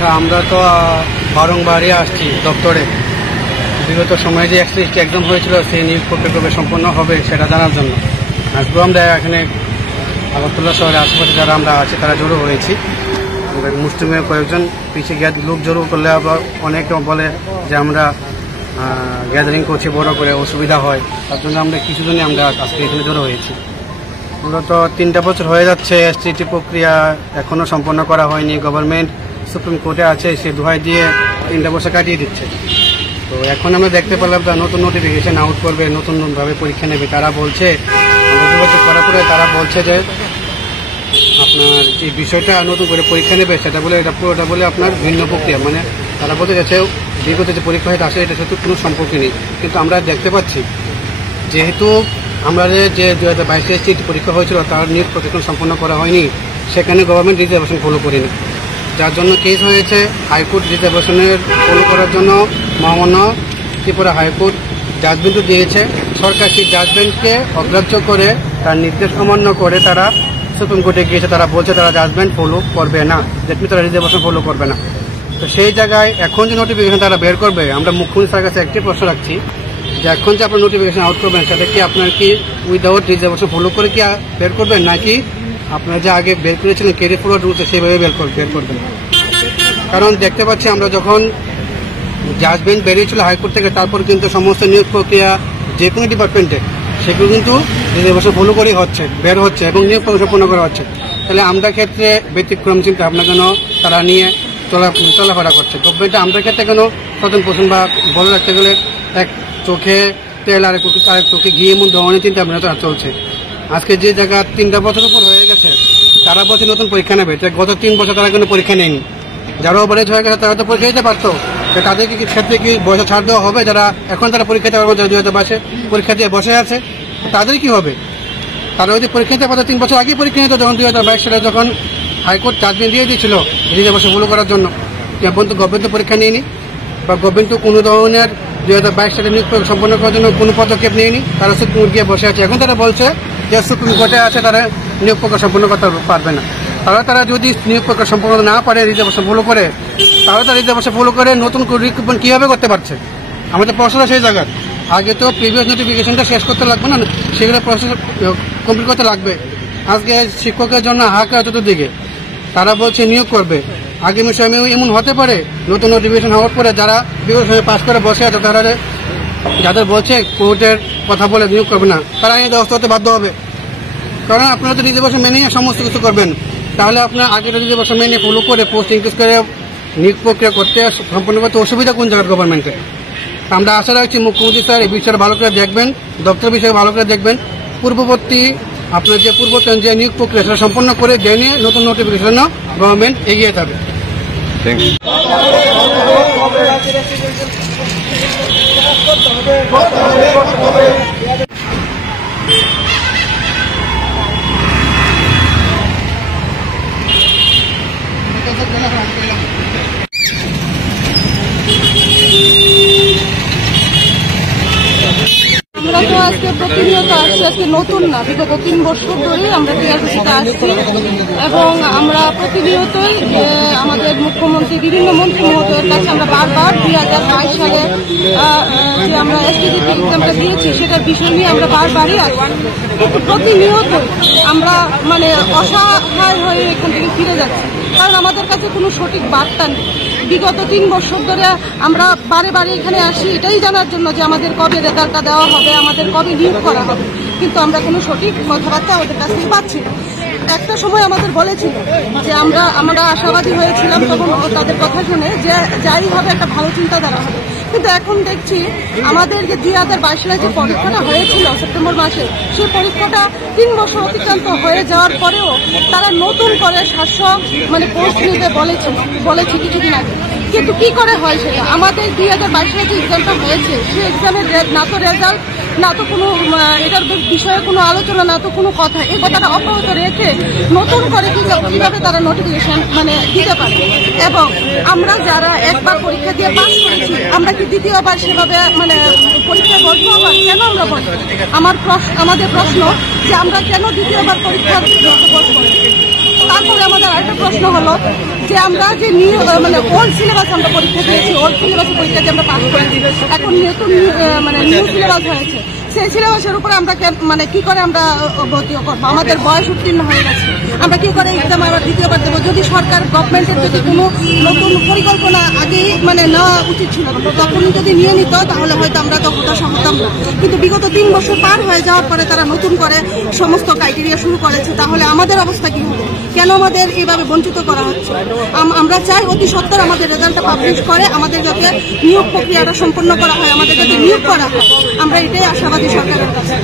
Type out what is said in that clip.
আচ্ছা, আমরা তো বারংবারই আসছি দপ্তরে বিগত সময়ে যে 31টি এক্সাম হয়েছিল সেই নিয়োগ প্রক্রিয়া কবে সম্পন্ন হবে সেটা জানার জন্য। আজকেও আমরা এখানে আগরতলা শহরের আশেপাশে যারা আমরা আছি তারা জড়ো হয়েছি। মুসলিমের কয়েকজন পিছিয়ে গিয়ে লোক জড়ো করলে আবার অনেকে বলে যে আমরা গ্যাদারিং করছি বড় করে, অসুবিধা হয়, তার জন্য আমরা কিছুজনই আমরা আজকে এখানে জড়ো হয়েছি। মূলত 3টা বছর হয়ে যাচ্ছে এসটিটি প্রক্রিয়া এখনও সম্পন্ন করা হয়নি। গভর্নমেন্ট সুপ্রিম কোর্টে আছে, সে দোহাই দিয়ে 3টা বছর কাটিয়ে দিচ্ছে। তো এখন আমরা দেখতে পেলাম নতুন নোটিফিকেশন আউট করবে, নতুনভাবে পরীক্ষা নেবে। তারা বলছে যোগাযোগ করার পরে তারা বলছে যে আপনার যে বিষয়টা নতুন করে পরীক্ষা নেবে সেটা বলে এটা পুরোটা বলে আপনার ভিন্ন প্রক্রিয়া, মানে তারা বলতে গেছে বিগত যে পরীক্ষা হয়তো আসে এটার সাথে কোনো সম্পর্ক নেই। কিন্তু আমরা দেখতে পাচ্ছি যেহেতু আমরা যে 2022 এসটিটি পরীক্ষা হয়েছিল তার নিয়োগ প্রশিক্ষণ সম্পন্ন করা হয়নি, সেখানে গভর্নমেন্ট রিজার্ভেশন ফলো করেনি, যার জন্য কেস হয়েছে। হাইকোর্ট রিজার্ভেশনের ফলো করার জন্য মহামান্য ত্রিপুরা হাইকোর্ট জাজমেন্টও দিয়েছে। সরকার সেই জাজমেন্টকে অগ্রাহ্য করে তার নির্দেশ অমান্য করে তারা সুপ্রিম কোর্টে গিয়েছে। তারা বলছে তারা জাজমেন্ট ফলো করবে না, দেখবি তারা রিজার্ভেশন ফলো করবে না। তো সেই জায়গায় এখন যে নোটিফিকেশন তারা বের করবে, আমরা মুখ্যমন্ত্রী স্যারের কাছে একটি প্রশ্ন রাখছি যে এখন যে আপনার নোটিফিকেশন আউট করবেন সেটা কি আপনার কি উইদাউট রিজার্ভেশন ফলো করে কি বের করবেন, নাকি আপনারা যে আগে বের করেছিলেন ক্যারি ফরওয়ার্ড রুলস সেইভাবে বের করবেন? কারণ দেখতে পাচ্ছি আমরা যখন জাজমেন্ট বেরিয়েছিল হাইকোর্ট থেকে, তারপর কিন্তু সমস্ত নিয়োগ প্রক্রিয়া যে কোনো ডিপার্টমেন্টে সেগুলো কিন্তু রিজার্ভেশন ফলো করেই হচ্ছে, বের হচ্ছে এবং নিয়োগ প্রক্রিয়া সম্পন্ন করা হচ্ছে। তাহলে আমরা ক্ষেত্রে ব্যতিক্রম চিন্তা ভাবনা কেন তারা নিয়ে চলাফেরা করছে? গভর্নমেন্টে আমরা ক্ষেত্রে কেন স্বতন্ত্র পোষণ বা বলে রাখতে গেলে এক চোখে তেল আর চোখে ঘি এমন ধরনের চিন্তা ভাবনা চলছে। আজকে যে জায়গা 3টা বছর উপর হয়ে গেছে তারা বলছে নতুন পরীক্ষা নেবে, গত 3 বছর তারা কোনো পরীক্ষা নেয়নি। যারা ওভারেজ হয়ে গেছে তারা তো পরীক্ষা দিতে পারতো, তাদেরকে ক্ষেত্রে কি বয়স ছাড় দেওয়া হবে? যারা এখন তারা পরীক্ষা দিতে পারবে, 2022 পরীক্ষা দিয়ে বসে আছে, তাদের কি হবে? তারা যদি পরীক্ষা দিতে পারতো 3 বছর আগেই পরীক্ষা নিত, যখন 2022 সালে যখন হাইকোর্ট জাজমেন্ট দিয়ে দিয়েছিল রিজার্ভেশন ফলো করার জন্য। এখন তো গভর্নমেন্ট তো পরীক্ষা নেয়নি, বা গভর্নমেন্ট তো কোনো ধরনের 2022 সালে নিয়োগ সম্পন্ন করার জন্য কোনো পদক্ষেপ নেয়নি। তারা সুপ্রিম কোর্ট গিয়ে বসে আছে। এখন তারা বলছে যে সুপ্রিম কোর্টে আছে, তারা নিয়োগ প্রক্রিয়া সম্পন্ন করতে পারবে না। তারা যদি নিয়োগ প্রক্রিয়া সম্পন্ন না পারে রিজার্ভেশন ফলো করে, তাহলে তারা রিজার্ভেশন ফলো করে নতুন রিক্রুটমেন্ট কীভাবে করতে পারছে? আমাদের প্রশ্নটা সেই জায়গায়। আগে তো প্রিভিয়াস নোটিফিকেশনটা শেষ করতে লাগবে না, সেগুলো প্রসেস কমপ্লিট করতে লাগবে। আজকে শিক্ষকের জন্য হাহাকার চতুর্দিকে, তারা বলছে নিয়োগ করবে। আগামী সময় এমন হতে পারে নতুন নোটিফিকেশন হওয়ার পরে যারা বিগত সময় পাস করে বসে আছে, তারা যাদের বলছে কোর্টের কথা বলে নিয়োগ করবে না, তারা এই ব্যবস্থা হতে বাধ্য হবে। কারণ আপনারা তো রিজার্ভেশন মেনে সমস্ত কিছু করবেন, তাহলে আপনার আগের রিজার্ভেশন মেনে ফলো করে পোস্ট ইনক্রিজ করে নিয়োগ প্রক্রিয়া করতে সম্পূর্ণ করতে অসুবিধা কোন জায়গার গভর্নমেন্টে? আমরা আশা রাখছি মুখ্যমন্ত্রী স্যার এই বিষয়টা ভালো করে দেখবেন, দপ্তর বিষয়ে ভালো করে দেখবেন। পূর্ববর্তী আপনার যে পূর্বতন যে নিয়োগ প্রক্রিয়া সেটা সম্পন্ন করে জেনে নতুন নোটিফিকেশন গভর্নমেন্ট এগিয়ে যাবে। আমরা তো আজকে প্রতিনিয়ত আসছি, আজকে নতুন না, বিগত 3 বছর ধরেই আমরা টিআরপিসিতে আসছি এবং আমরা প্রতিনিয়তই আমাদের মুখ্যমন্ত্রী বিভিন্ন মন্ত্রী মহোদয়ের কাছে আমরা বারবার 2022 সালে যে আমরা এসটিটি এক্সামটা দিয়েছি সেটার বিষয় নিয়ে আমরা বারবারই আসছি, কিন্তু প্রতিনিয়ত আমরা মানে অসহায় হয়ে এখান থেকে ফিরে যাচ্ছি। কারণ আমাদের কাছে কোনো সঠিক বার্তা নেই। বিগত 3 বছর ধরে আমরা বারে বারে এখানে আসি এটাই জানার জন্য যে আমাদের কবে রেজাল্টটা দেওয়া হবে, আমাদের কবে নিয়োগ করা হবে, কিন্তু আমরা কোনো সঠিক কথাবার্তা ওদের কাছ থেকে পাচ্ছি না। একটা সময় আমাদের বলেছিল যে আমরা আশাবাদী হয়েছিলাম তখন তাদের কথা শুনে যে যাই হবে একটা ভালো চিন্তাধারা হবে, কিন্তু এখন দেখছি আমাদের যে 2022 সালে যে পরীক্ষাটা হয়েছিল সেপ্টেম্বর মাসে, সেই পরীক্ষাটা 3 বছর অতিক্রান্ত হয়ে যাওয়ার পরেও তারা নতুন করে 700 মানে পোস্ট নিতে বলেছে কিছুদিন আগে। কিন্তু কি করে হয় সেটা? আমাদের 2022 সালে যে এক্সামটা হয়েছে সেই এক্সামের না তো রেজাল্ট, না তো কোনো এটার বিষয়ে কোনো আলোচনা, না তো কোনো কথা, এই কথাটা অব্যাহত রেখে নতুন করে কিভাবে তারা নোটিফিকেশন মানে দিতে পারে। এবং আমরা যারা একবার পরীক্ষা দিয়ে পাস করেছি, আমরা কি দ্বিতীয়বার সেভাবে মানে পরীক্ষায় বসবো? আবার কেন আমরা বসবো? আমাদের প্রশ্ন যে আমরা কেন দ্বিতীয়বার পরীক্ষা বসবো? তারপরে আমাদের আরেকটা প্রশ্ন হলো যে আমরা যে মানে ওল্ড সিলেবাস আমরা পরীক্ষা দিয়েছি, ওল্ড সিলেবাসে পরীক্ষা দিয়ে আমরা পাস করেছি, এখন নতুন মানে নিউ সিলেবাস হয়েছে, সেই সিলেবাসের উপরে আমরা মানে কি করে আমরা ভর্তিও করবো? আমাদের বয়স উত্তীর্ণ হয়ে গেছে, আমরা কি করে এক্সাম আবার দ্বিতীয়বার দেবো? যদি সরকার গভর্নমেন্টের যদি কোনো নতুন পরিকল্পনা আগেই মানে নেওয়া উচিত ছিল, তখন যদি নিয়ে নিত তাহলে হয়তো আমরা তো হতাশা হতাম না। কিন্তু বিগত 3 বছর পার হয়ে যাওয়ার পরে তারা নতুন করে সমস্ত ক্রাইটেরিয়া শুরু করেছে, তাহলে আমাদের অবস্থা কি হবে? কেন আমাদের এইভাবে বঞ্চিত করা হচ্ছে? আমরা চাই অতি সত্বর আমাদের রেজাল্টটা পাবলিশ করে আমাদের যাতে নিয়োগ প্রক্রিয়াটা সম্পন্ন করা হয়, আমাদের যাতে নিয়োগ করা হয়, আমরা এটাই আশাবাদী সরকারের কাছে।